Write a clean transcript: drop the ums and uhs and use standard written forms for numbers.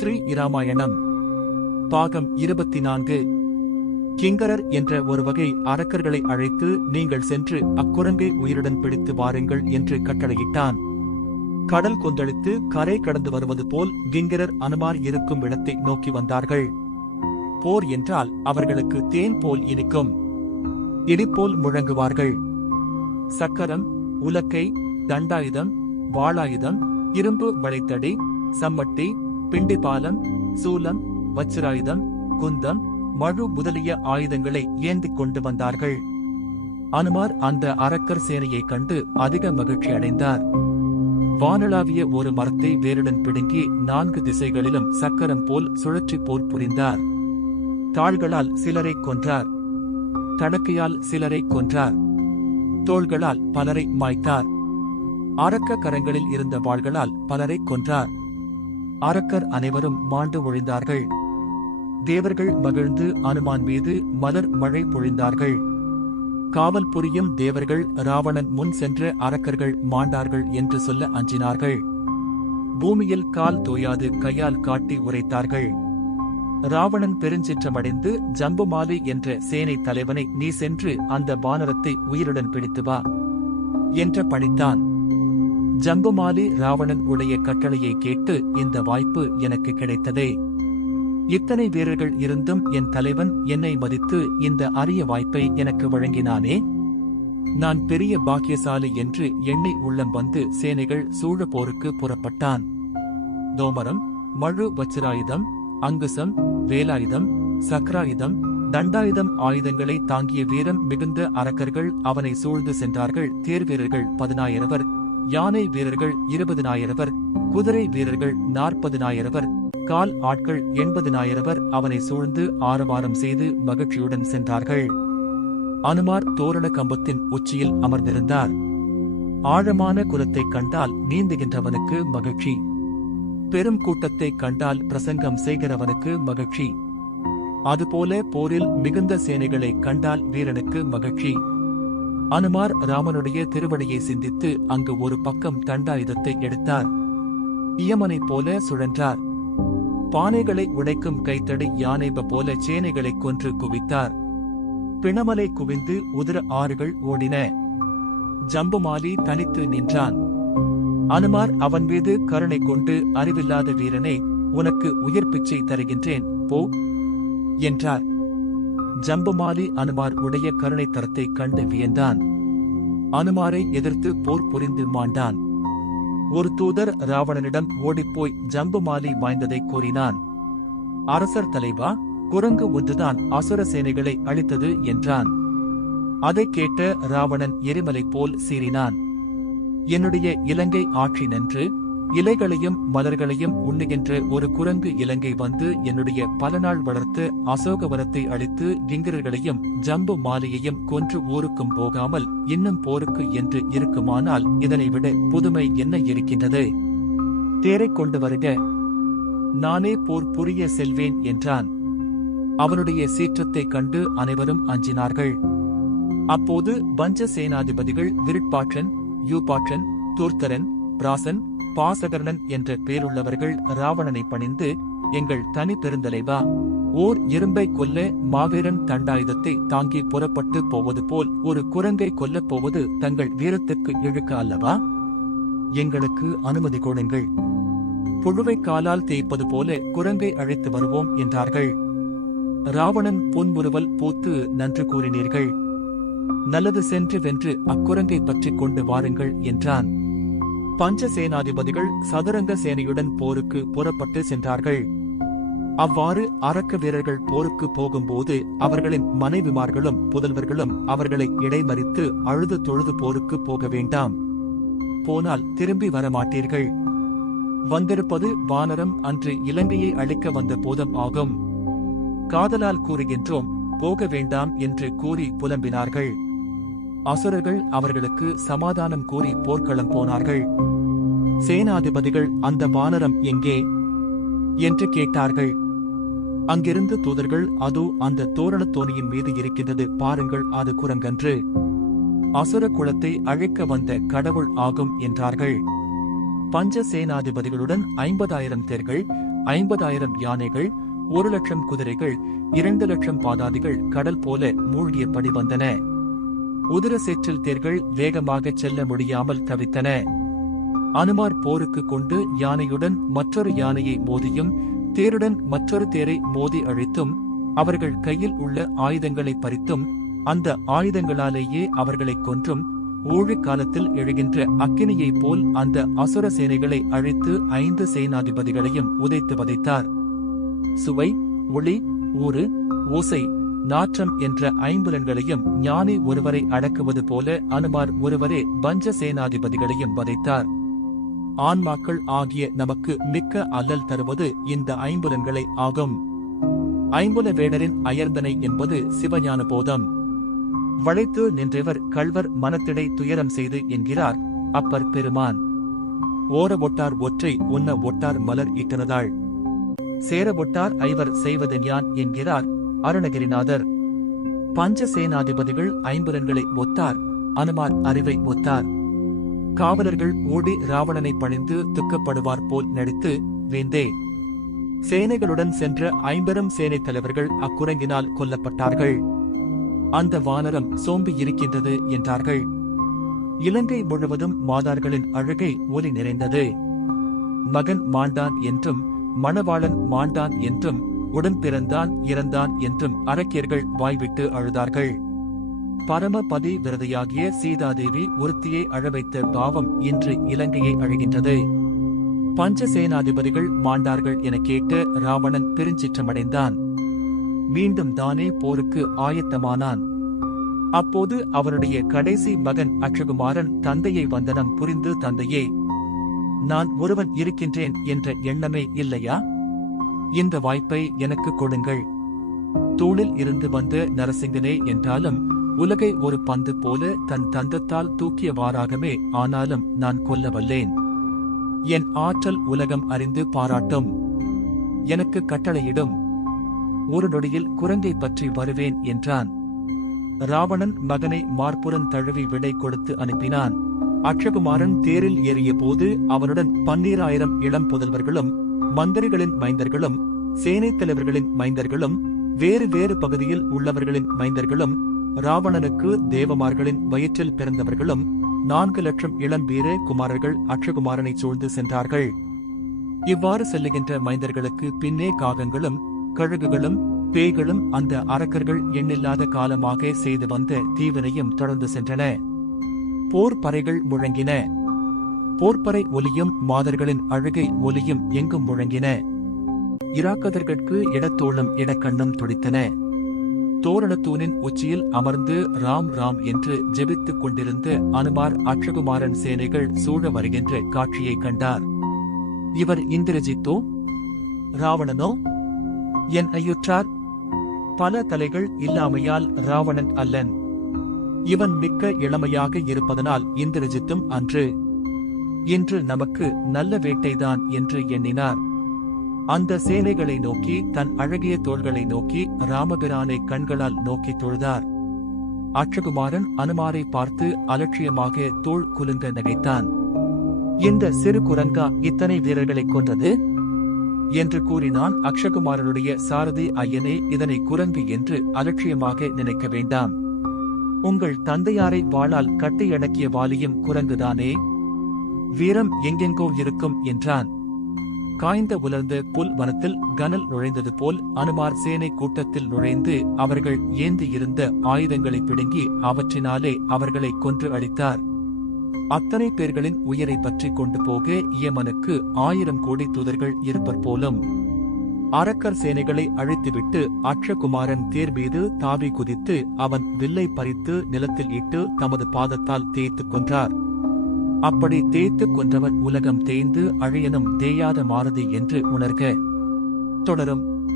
ஸ்ரீ இராமாயணம் பாகம் 24. கிங்கரர் என்ற ஒரு வகை அரக்கர்களை அழைத்து நீங்கள் சென்று அக்குரங்கை உயிருடன் பிடித்து வாருங்கள் என்று கட்டளையிட்டான். கடல் கொந்தளித்து கரை கடந்து வருவது போல் கிங்கரர் அனுமார் இருக்கும் இடத்தை நோக்கி வந்தார்கள். போர் என்றால் அவர்களுக்கு தேன் போல் இனிக்கும், இடிப்போல் முழங்குவார்கள். சக்கரம், உலக்கை, தண்டாயுதம், வாளாயுதம், இரும்பு வளைத்தடி, சம்மட்டி, பிண்டிபாலம், சூலம், வச்சிராயுதம், குந்தம், மழு முதலிய ஆயுதங்களை ஏந்திக் கொண்டு வந்தார்கள். அனுமார் அந்த அரக்கர் சேனையைக் கண்டு அதிக மகிழ்ச்சி அடைந்தார். வானளாவிய ஒரு மரத்தை வேருடன் பிடுங்கி 4 திசைகளிலும் சக்கரம் போல் சுழற்றி போர் புரிந்தார். தாள்களால் சிலரை கொன்றார், தடக்கையால் சிலரை கொன்றார், தோள்களால் பலரை மாய்த்தார். அரக்க கரங்களில் இருந்த வாள்களால் பலரை கொன்றார். அரக்கர் அனைவரும் மாண்டு ஒழிந்தார்கள். தேவர்கள் மகிழ்ந்து அனுமான் மீது மலர் மழை பொழிந்தார்கள். காவல் புரியும் தேவர்கள் ராவணன் முன் சென்ற அரக்கர்கள் மாண்டார்கள் என்று சொல்ல அஞ்சினார்கள். பூமியில் கால் தோயாது கையால் காட்டி உரைத்தார்கள். ராவணன் பெருஞ்சிற்றமடைந்து ஜம்புமாலி என்ற சேனை தலைவனை நீ சென்று அந்த வானரத்தை உயிருடன் பிடித்து வா என்று பணித்தான். ஜம்புமாலி ராவணன் உடைய கட்டளையை கேட்டு இந்த வாய்ப்பு எனக்கு கிடைத்ததே. இத்தனை வீரர்கள் இருந்தும் என் தலைவன் என்னை மதித்து இந்த அரிய வாய்ப்பை எனக்கு வழங்கினானே. நான் பெரிய பாக்கியசாலி என்று எண்ணி உள்ளம் வந்து சேனைகள் சூழ போருக்கு புறப்பட்டான். தோமரம், மழு வச்சிராயுதம், அங்குசம், வேலாயுதம், சக்கராயுதம், தண்டாயுதம் ஆயுதங்களை தாங்கிய வீரம் மிகுந்த அரக்கர்கள் அவனை சூழ்ந்து சென்றார்கள். தேர்வீரர்கள் 10,000, யானை வீரர்கள் 20,000, குதிரை வீரர்கள் 40,000, கால் ஆட்கள் 80,000 அவனை சூழ்ந்து ஆரவாரம் செய்து மகிழ்ச்சியுடன் சென்றார்கள். அனுமார் தோரண கம்பத்தின் உச்சியில் அமர்ந்திருந்தார். ஆழமான குலத்தைக் கண்டால் நீந்துகின்றவனுக்கு மகிழ்ச்சி, பெரும் கூட்டத்தைக் கண்டால் பிரசங்கம் செய்கிறவனுக்கு மகிழ்ச்சி, அதுபோல போரில் மிகுந்த சேனைகளைக் கண்டால் வீரனுக்கு மகிழ்ச்சி. அனுமார் ராமனுடைய திருவடியை சிந்தித்து அங்கு ஒரு பக்கம் தண்டாயுதத்தை எடுத்தார். இயமனைப் போல சுழன்றார். பானைகளை உடைக்கும் கைத்தடி யானைப போல சேனைகளைக் கொன்று குவித்தார். பிணமலை குவிந்து உதிர ஆறுகள் ஓடின. ஜம்புமாலி தனித்து நின்றான். அனுமார் அவன் மீது கருணை கொண்டு அறிவில்லாத வீரனே, உனக்கு உயிர் பிச்சை தருகின்றேன், போ என்றார். ஜம்புமாலி அனுமார் உடைய கருணை தரத்தை கண்டு வியந்தான். அனுமாரை எதிர்த்து போர் புரிந்து மாண்டான். ஒரு தூதர் ராவணனிடம் ஓடிப்போய் ஜம்புமாலி வாய்ந்ததை கூறினான். அரசர் தலைவா, குரங்கு ஒன்றுதான் அசுர சேனைகளை அழித்தது என்றான். அதைக் கேட்ட ராவணன் எரிமலை போல் சீறினான். என்னுடைய இலங்கை ஆட்சி நன்று, இலைகளையும் மலர்களையும் உண்ணுகின்ற ஒரு குரங்கு இலங்கை வந்து என்னுடைய பல நாள் வளர்த்து அசோகவனத்தை அழித்து கிங்கரர்களையும் ஜம்பு மாலியையும் கொன்று ஊருக்கும் போகாமல் இன்னும் போருக்கு என்று இருக்குமானால் இதனை விட புதுமை என்ன இருக்கின்றது? தேரைக் கொண்டு வருக, நானே போர் புரிய செல்வேன் என்றான். அவனுடைய சீற்றத்தைக் கண்டு அனைவரும் அஞ்சினார்கள். அப்போது பஞ்ச சேனாதிபதிகள் விருட்பாட்சன், யூபாட்சன், தூர்த்தரன், பிராசன், பாசகர்ணன் என்ற பேருள்ளவர்கள் ராவணனை பணிந்து, எங்கள் தனி பெருந்தலைவா, ஓர் இரும்பை கொல்ல மாவீரன் தண்டாயுதத்தை தாங்கி புறப்பட்டு போவது போல் ஒரு குரங்கை கொல்லப் போவது தங்கள் வீரத்துக்கு இழுக்க அல்லவா? எங்களுக்கு அனுமதி கொடுங்கள். புழுவை காலால் தேய்ப்பது போல குரங்கை அழைத்து வருவோம் என்றார்கள். ராவணன் புன்முறுவல் பூத்து நன்று கூறினீர்கள். நல்லது, சென்று வென்று அக்குரங்கை பற்றிக் கொண்டு வாருங்கள் என்றான். பஞ்ச சேனாதிபதிகள் சதுரங்க சேனையுடன் போருக்கு புறப்பட்டு சென்றார்கள். அவ்வாறு அரக்க வீரர்கள் போருக்கு போகும்போது அவர்களின் மனைவிமார்களும் புதல்வர்களும் அவர்களை இடைமறித்து அழுது தொழுது போருக்கு போக வேண்டாம், போனால் திரும்பி வரமாட்டீர்கள். வந்திருப்பது வானரம் அன்று இலங்கையை அழிக்க வந்த போதம் ஆகும். காதலால் கூறுகின்றோம், போக வேண்டாம் என்று கூறி புலம்பினார்கள். அசுரர்கள் அவர்களுக்கு சமாதானம் கூறி போர்க்களம் போனார்கள். சேனாதிபதிகள் அந்த வானரம் எங்கே என்று கேட்டார்கள். அங்கிருந்து தூதர்கள், அதோ அந்த தோரணத் தோணியின் மீது இருக்கின்றது பாருங்கள், அது குரங்கன்று, அசுர குலத்தை அழைக்க வந்த கடவுள் ஆகும் என்றார்கள். பஞ்ச சேனாதிபதிகளுடன் 50,000 தேர்கள் 50,000 யானைகள், 1,00,000 குதிரைகள், 2,00,000 பாதாதிகள் கடல் போல மூழ்கியபடி வந்தன. உதிர சேற்றில் தேர்கள் வேகமாகச் செல்ல முடியாமல் தவித்தன. அனுமார் போருக்கு கொண்டு யானையுடன் மற்றொரு யானையை மோதியும் தேருடன் மற்றொரு தேரை மோதி அழித்தும் அவர்கள் கையில் உள்ள ஆயுதங்களை பறித்தும் அந்த ஆயுதங்களாலேயே அவர்களைக் கொன்றும் ஊழி காலத்தில் எழுகின்ற அக்கினியைப் போல் அந்த அசுர சேனைகளை அழித்து 5 சேனாதிபதிகளையும் உதைத்து வதைத்தார். சுவை, ஒளி, ஊறு, ஓசை, நாற்றம் என்ற 5 ஐம்புலன்களையும் ஞானி ஒருவரை அடக்குவது போல அனுமார் ஒருவரே பஞ்ச சேனாதிபதிகளையும் வதைத்தார். ஆன்மாக்கள் ஆகிய நமக்கு மிக்க அல்லல் தருவது இந்த 5 ஐம்புலன்களே ஆகும். ஐம்புல வேடரின் அயர்ந்தனை என்பது சிவஞான போதம். வளைத்து நின்றவர் கள்வர் மனத்திடை துயரம் செய்து என்கிறார் அப்பர் பெருமான். ஓர ஒட்டார் ஒற்றை உன்ன ஒட்டார் மலர் இட்டனதாள். சேர ஒட்டார் ஐவர் செய்வதென்யான் என்கிறார் அருணகிரிநாதர். பஞ்ச சேனாதிபதிகள் 5 ஐம்புலன்களை ஒத்தார், அனுமார் அறிவை ஒத்தார். காவலர்கள் ஓடி ராவணனை பணிந்து துக்கப்படுவார் போல் நடித்து, வேந்தே, சேனைகளுடன் சென்ற 50 சேனைத் தலைவர்கள் அக்குரங்கினால் கொல்லப்பட்டார்கள். அந்த வானரம் சோம்பி இருக்கின்றது என்றார்கள். இலங்கை முழுவதும் மாதார்களின் அழுகை ஒலி நிறைந்தது. மகன் மாண்டான் என்றும் மணவாளன் மாண்டான் என்றும் உடன் பிறந்தான் இறந்தான் என்றும் அரக்கியர்கள் வாய்விட்டு அழுதார்கள். பரமபதி விரதையாகிய சீதாதேவி ஒருத்தியை அழவைத்த பாவம் இன்று இலங்கையை அழுகின்றது. பஞ்ச சேனாதிபதிகள் மாண்டார்கள் என கேட்டு ராவணன் பெருஞ்சிற்றமடைந்தான். மீண்டும் தானே போருக்கு ஆயத்தமானான். அப்போது அவருடைய கடைசி மகன் அக்ஷகுமாரன் தந்தையை வந்தனம் புரிந்து, தந்தையே, நான் ஒருவன் இருக்கின்றேன் என்ற எண்ணமே இல்லையா? இந்த வாய்ப்பை எனக்கு கொடுங்கள். தூணில் இருந்து வந்த நரசிங்கனே என்றாலும் உலகை ஒரு பந்து போல தன் தந்தத்தால் தூக்கியவாறாகவே ஆனாலும் நான் கொல்லவல்லேன். என் ஆற்றல் உலகம் அறிந்து பாராட்டும். எனக்கு கட்டளையிடும். ஒரு நொடியில் குரங்கை பற்றி வருவேன் என்றான். ராவணன் மகனை மார்புறன் தழுவி விடை கொடுத்து அனுப்பினான். அக்ஷகுமாரன் தேரில் ஏறிய போது அவனுடன் 12,000 இளம் புதல்வர்களும் மந்திரிகளின் மைந்தர்களும் சேனைத் தலைவர்களின் மைந்தர்களும் வேறு வேறு பகுதியில் உள்ளவர்களின் மைந்தர்களும் ராவணனுக்கு தேவமார்களின் வயிற்றில் பிறந்தவர்களும் 4,00,000 இளம் வீர குமாரர்கள் அக்ஷகுமாரனை சூழ்ந்து சென்றார்கள். இவ்வாறு செல்லுகின்ற மைந்தர்களுக்கு பின்னே காகங்களும் கழுகுகளும் பேய்களும் அந்த அரக்கர்கள் எண்ணில்லாத காலமாக செய்து வந்த தீவினையும் தொடர்ந்து சென்றன. போர் பறைகள் முழங்கின. போர்ப்பறை ஒலியும் மாதர்களின் அழுகை ஒலியும் எங்கும் முழங்கின. இராக்கதர்கட்கு இடத்தோளும் இடக்கண்ணும் துடித்தன. தோரணத்தூணின் உச்சியில் அமர்ந்து ராம் ராம் என்று ஜெபித்துக் கொண்டிருந்த அனுமார் அக்ஷகுமாரன் சேனைகள் சூழ வருகின்ற காட்சியை கண்டார். இவர் இந்திரஜித்தோ? ராவணனோ? என் ஐயுற்றார். பல தலைகள் இல்லாமையால் ராவணன் அல்லன். இவன் மிக்க இளமையாக இருப்பதனால் இந்திரஜித்தும் அன்று. இன்று நமக்கு நல்ல வேட்டைதான் என்று எண்ணினார். அந்த சேனைகளை நோக்கி தன் அழகிய தோள்களை நோக்கி ராமபிரானை கண்களால் நோக்கி தொழுதார். அக்ஷகுமாரன் அனுமாரை பார்த்து அலட்சியமாக தோள் குலுங்க நகைத்தான். இந்த சிறு குரங்கா இத்தனை வீரர்களை கொன்றது என்று கூறினான். அக்ஷகுமாரனுடைய சாரதி, ஐயனே, இதனை குரங்கு என்று அலட்சியமாக நினைக்க வேண்டாம். உங்கள் தந்தையாரை வாளால் கட்டியடக்கிய வாலியும் குரங்குதானே. வீரம் எங்கெங்கோ இருக்கும் என்றான். காய்ந்த உலர்ந்த புல் வனத்தில் கனல் நுழைந்தது போல் அனுமார் சேனை கூட்டத்தில் நுழைந்து அவர்கள் ஏந்தி இருந்த ஆயுதங்களை பிடுங்கி அவற்றினாலே அவர்களை கொன்று அழித்தார். அத்தனை பேர்களின் உயிரை பற்றி கொண்டு போக இயமனுக்கு 1000 கோடி தூதர்கள் இருப்பர் போலும். அரக்கர் சேனைகளை அழித்துவிட்டு அக்ஷகுமாரன் தேர் மீது தாவி குதித்து அவன் வில்லை பறித்து நிலத்தில் இட்டு தமது பாதத்தால் தேய்த்துக் கொன்றார். அப்படி தேய்த்துக் கொன்றவன் உலகம் தேய்ந்து அழியனும் தேயாத மாருதி என்று உணர்க. தொடரும்.